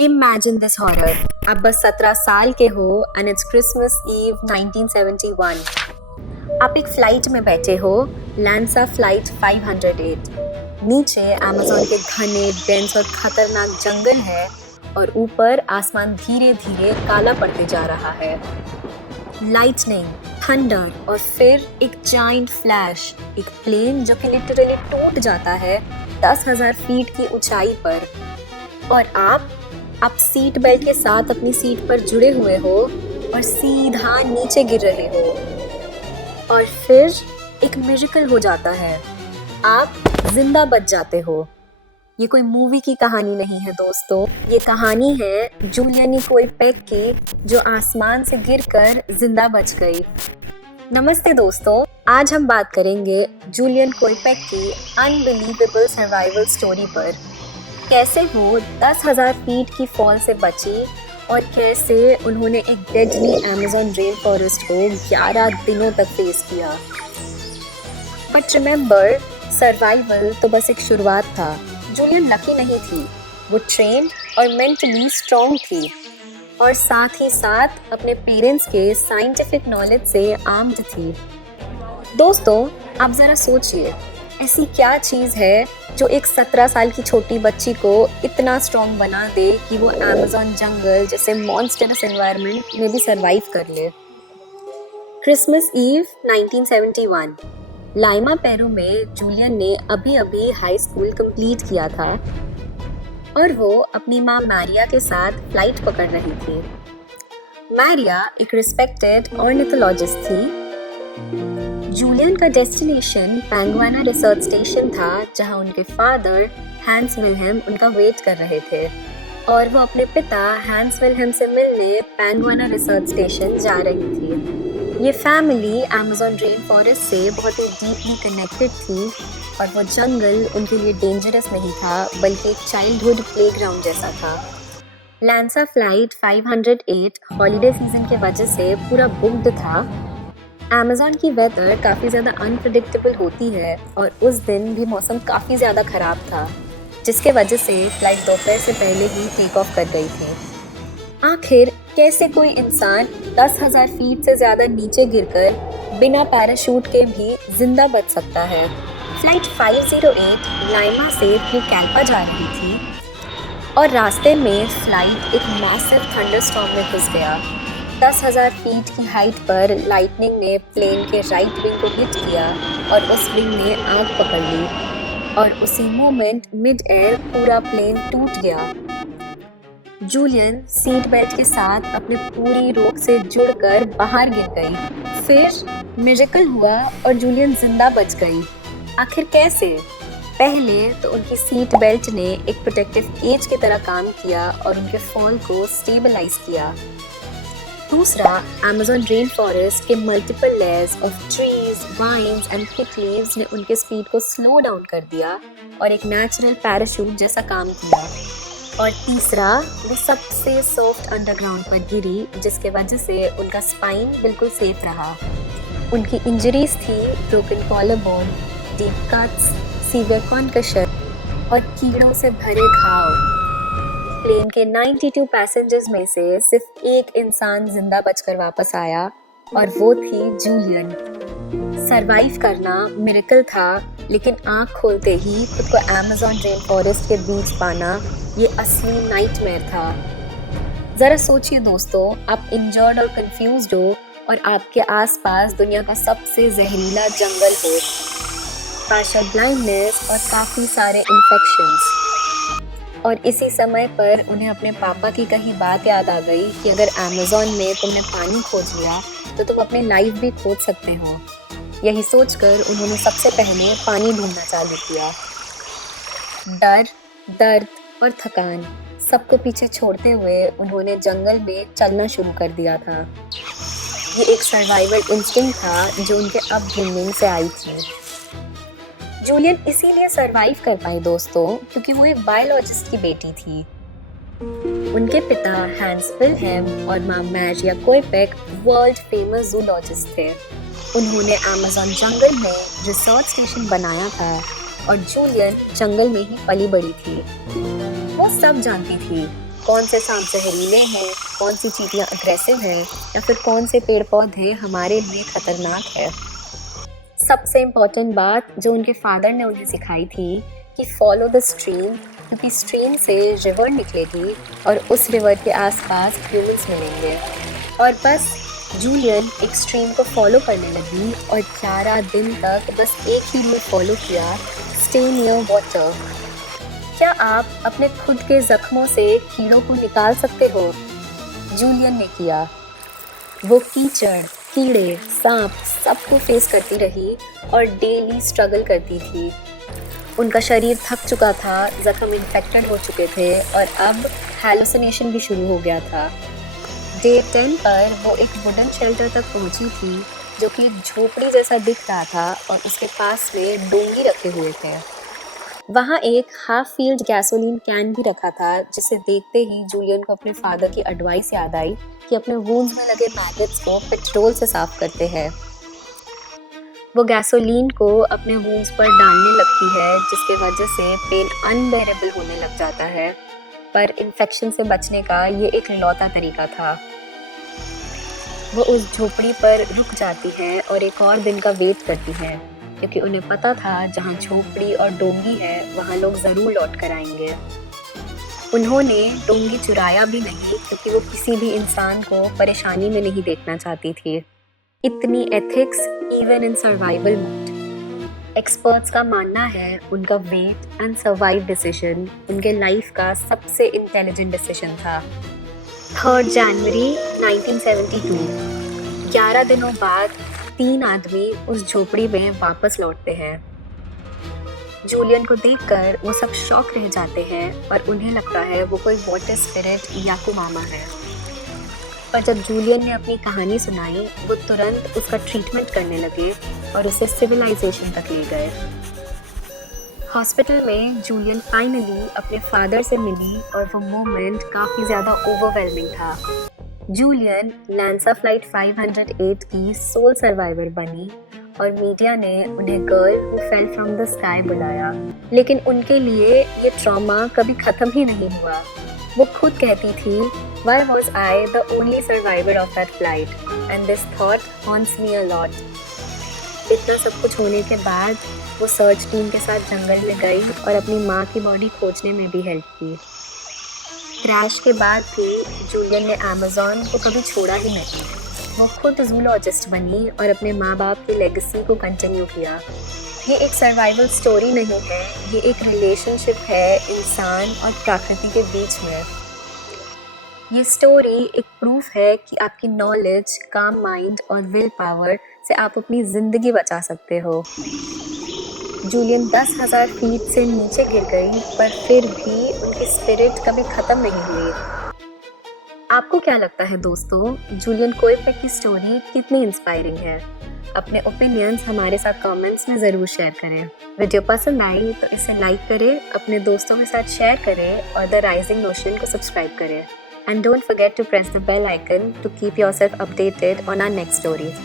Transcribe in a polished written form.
Imagine this horror. आप बस 17 साल के हो एंड इट्स क्रिसमस ईव 1971। आप एक फ्लाइट में बैठे हो, लैंसा फ्लाइट 508। नीचे अमेज़न के घने डेंस और खतरनाक जंगल है और ऊपर आसमान धीरे धीरे काला पड़ते जा रहा है। लाइटनिंग, थंडर और फिर एक जाइंट फ्लैश। एक प्लेन जो कि लिटरली टूट जाता है 10,000 फीट की ऊंचाई पर। और आप सीट बेल्ट के साथ अपनी सीट पर जुड़े हुए हो और सीधा नीचे गिर रहे हो। और फिर एक मिरेकल हो जाता है, आप जिंदा बच जाते हो। ये कोई मूवी की कहानी नहीं है दोस्तों, ये कहानी है जूलियन कोइपेक की, जो आसमान से गिरकर जिंदा बच गई। नमस्ते दोस्तों, आज हम बात करेंगे जूलियन कोइपेक की अनबिलीवेबल सर्वाइवल स्टोरी पर। कैसे वो 10,000 फीट की फॉल से बची और कैसे उन्होंने एक डेडली अमेज़न रेन फॉरेस्ट को 11 दिनों तक फेस किया। बट रिमेंबर, सर्वाइवल तो बस एक शुरुआत था। जूलियन लकी नहीं थी, वो ट्रेन्ड और मेंटली स्ट्रॉन्ग थी और साथ ही साथ अपने पेरेंट्स के साइंटिफिक नॉलेज से आर्म्ड थी। दोस्तों, आप ज़रा सोचिए, ऐसी क्या चीज़ है जो एक 17 साल की छोटी बच्ची को इतना स्ट्रॉन्ग बना दे कि वो अमेज़न जंगल जैसे मॉन्स्टरस एनवायरनमेंट में भी सरवाइव कर ले। Christmas eve 1971। लाइमा पेरू में जूलियन ने अभी अभी हाई स्कूल कंप्लीट किया था और वो अपनी माँ मैरिया के साथ फ्लाइट पकड़ रही थी। मैरिया एक रिस्पेक्टेड ऑर्निथोलॉजिस्ट थी। जूलियन का डेस्टिनेशन पैंगुआना रिसर्च स्टेशन था, जहां उनके फादर हैंस विल्हेम उनका वेट कर रहे थे और वो अपने पिता हैंस विल्हेम से मिलने पैंगुआना रिसर्च स्टेशन जा रही थी। ये फैमिली अमेज़न रेन फॉरेस्ट से बहुत ही डीपली कनेक्टेड थी और वो जंगल उनके लिए डेंजरस नहीं था, बल्कि एक चाइल्डहुड प्लेग्राउंड जैसा था। लैंसा फ्लाइट 508 हॉलीडे सीजन की वजह से पूरा बुक्ड था। अमेज़न की वेदर काफ़ी ज़्यादा अनप्रेडिक्टेबल होती है और उस दिन भी मौसम काफ़ी ज़्यादा ख़राब था, जिसके वजह से फ्लाइट दोपहर से पहले ही टेक ऑफ कर गई थी। आखिर कैसे कोई इंसान 10,000 फीट से ज़्यादा नीचे गिरकर बिना पैराशूट के भी जिंदा बच सकता है? फ्लाइट 508 लाइमा से न्यू कैल्पा जा रही थी और रास्ते में फ्लाइट एक मैसिव थंडरस्टॉर्म में घुस गया। 10,000 फीट की हाइट पर लाइटनिंग ने प्लेन के राइट विंग को हिट किया और उस विंग ने आग पकड़ ली और उसी मोमेंट मिड एयर पूरा प्लेन टूट गया। जूलियन सीट बेल्ट के साथ अपनी पूरी रोक से जुड़कर बाहर गिर गई। फिर मिरेकल हुआ और जूलियन जिंदा बच गई। आखिर कैसे? पहले तो उनकी सीट बेल्ट ने एक प्रोटेक्टिव केज की तरह काम किया और उनके फॉल को स्टेबलाइज किया। दूसरा, अमेज़न रेन फॉरेस्ट के multiple layers of trees, vines and thick leaves ने उनके स्पीड को स्लो डाउन कर दिया और एक नेचुरल पैराशूट जैसा काम किया। और तीसरा, वो सबसे सॉफ्ट अंडरग्राउंड पर गिरी, जिसके वजह से उनका स्पाइन बिल्कुल सेफ रहा। उनकी इंजरीज थी broken collarbone, deep cuts, severe concussion और कीड़ों से भरे घाव। प्लेन के 92 पैसेंजर्स में से सिर्फ एक इंसान जिंदा बचकर वापस आया और वो थी जूलियन। सरवाइव करना मिरेकल था, लेकिन आँख खोलते ही खुद को अमेज़न रेन फॉरेस्ट के बीच पाना ये असली नाइटमेयर था। ज़रा सोचिए दोस्तों, आप इंजर्ड और कंफ्यूज्ड हो और आपके आसपास दुनिया का सबसे जहरीला जंगल हो, पार्शियल ब्लाइंडनेस और काफ़ी सारे इन्फेक्शंस। और इसी समय पर उन्हें अपने पापा की कही बात याद आ गई कि अगर अमेज़न में तुमने पानी खोज लिया तो तुम अपनी लाइफ भी खोज सकते हो। यही सोचकर उन्होंने सबसे पहले पानी ढूंढना चालू किया। डर, दर्द और थकान सबको पीछे छोड़ते हुए उन्होंने जंगल में चलना शुरू कर दिया था। ये एक सर्वाइवल इंस्टिंक्ट था जो उनके अपब्रिंगिंग से आई थी। जूलियन इसीलिए सरवाइव कर पाई दोस्तों, क्योंकि वो एक बायोलॉजिस्ट की बेटी थी। उनके पिता हैंस विल्हेम और माँ मैरिया कोइपेक वर्ल्ड फेमस जूलॉजिस्ट थे। उन्होंने अमेज़न जंगल में रिसर्च स्टेशन बनाया था और जूलियन जंगल में ही पली बड़ी थी। वो सब जानती थी कौन से सांप जहरीले हैं, कौन सी चींटियाँ अग्रेसिव हैं या फिर कौन से पेड़ पौधे हमारे लिए खतरनाक है। सबसे इम्पॉर्टेंट बात जो उनके फादर ने उन्हें सिखाई थी कि फॉलो द स्ट्रीम, क्योंकि स्ट्रीम से रिवर निकलेगी और उस रिवर के आसपास ह्यूमंस मिलेंगे। और बस जूलियन एक स्ट्रीम को फॉलो करने लगी और 11 दिन तक बस एक ही रूल फॉलो किया, स्टे नियर वाटर। क्या आप अपने खुद के जख्मों से कीड़ों को निकाल सकते हो? जूलियन ने किया। वो कीचड़, कीड़े, सांप सबको फेस करती रही और डेली स्ट्रगल करती थी। उनका शरीर थक चुका था, जख्म इन्फेक्टेड हो चुके थे और अब हैलुसिनेशन भी शुरू हो गया था। डे 10 पर वो एक वुडन शेल्टर तक पहुंची थी जो कि एक झोपड़ी जैसा दिख रहा था और उसके पास में डोंगी रखे हुए थे। वहाँ एक हाफ फील्ड गैसोलीन कैन भी रखा था, जिसे देखते ही जूलियन को अपने फादर की एडवाइस याद आई कि अपने वूंड्स में लगे मैगेट्स को पेट्रोल से साफ करते हैं। वो गैसोलीन को अपने वूंड्स पर डालने लगती है, जिसके वजह से पेन अनबेरेबल होने लग जाता है। पर इन्फेक्शन से बचने का ये एक लौता तरीका था। वो उस झोपड़ी पर रुक जाती है और एक और दिन का वेट करती है, क्योंकि उन्हें पता था जहाँ झोपड़ी और डोंगी है वहाँ लोग ज़रूर लौट कर आएंगे। उन्होंने डोंगी चुराया भी नहीं, क्योंकि वो किसी भी इंसान को परेशानी में नहीं देखना चाहती थी। इतनी ethics even in survival mode. Experts का मानना है उनका वेट एंड सर्वाइव डिसीजन उनके लाइफ का सबसे इंटेलिजेंट डिसीजन था। 3 जनवरी 1972, 11 दिनों बाद 3 आदमी उस झोपड़ी में वापस लौटते हैं। जूलियन को देखकर वो सब शॉक रह जाते हैं और उन्हें लगता है वो कोई वाटर स्पिरिट या मामा है। पर जब जूलियन ने अपनी कहानी सुनाई, वो तुरंत उसका ट्रीटमेंट करने लगे और उसे सिविलाइजेशन तक ले गए। हॉस्पिटल में जूलियन फाइनली अपने फादर से मिली और वो मोमेंट काफ़ी ज़्यादा ओवरवेलमिंग था। जूलियन लैंसा फ्लाइट 508 की सोल सर्वाइवर बनी और मीडिया ने उन्हें girl who fell from the sky बुलाया। लेकिन उनके लिए ये ट्रॉमा कभी ख़त्म ही नहीं हुआ। वो खुद कहती थी, Why was I the only survivor of that flight? And this thought haunts me a lot. इतना सब कुछ होने के बाद वो सर्च टीम के साथ जंगल में गई और अपनी माँ की बॉडी खोजने में भी हेल्प की। क्रैश के बाद भी जूलियन ने अमेज़न को कभी छोड़ा ही नहीं। वो खुद जूलॉजिस्ट बनी और अपने माँ बाप की लेगेसी को कंटिन्यू किया। ये एक सर्वाइवल स्टोरी नहीं है, ये एक रिलेशनशिप है इंसान और प्रकृति के बीच में। ये स्टोरी एक प्रूफ है कि आपकी नॉलेज, काम माइंड और विल पावर से आप अपनी ज़िंदगी बचा सकते हो। जूलियन 10,000 फीट से नीचे गिर गई, पर फिर भी उनकी स्पिरिट कभी ख़त्म नहीं हुई। आपको क्या लगता है दोस्तों, जूलियन कोएपेक की स्टोरी कितनी इंस्पायरिंग है? अपने ओपिनियंस हमारे साथ कमेंट्स में ज़रूर शेयर करें। वीडियो पसंद आई तो इसे लाइक करें, अपने दोस्तों के साथ शेयर करें और द राइजिंग नोशन को सब्सक्राइब करें। And don't forget to press the bell icon to keep yourself updated on our next stories.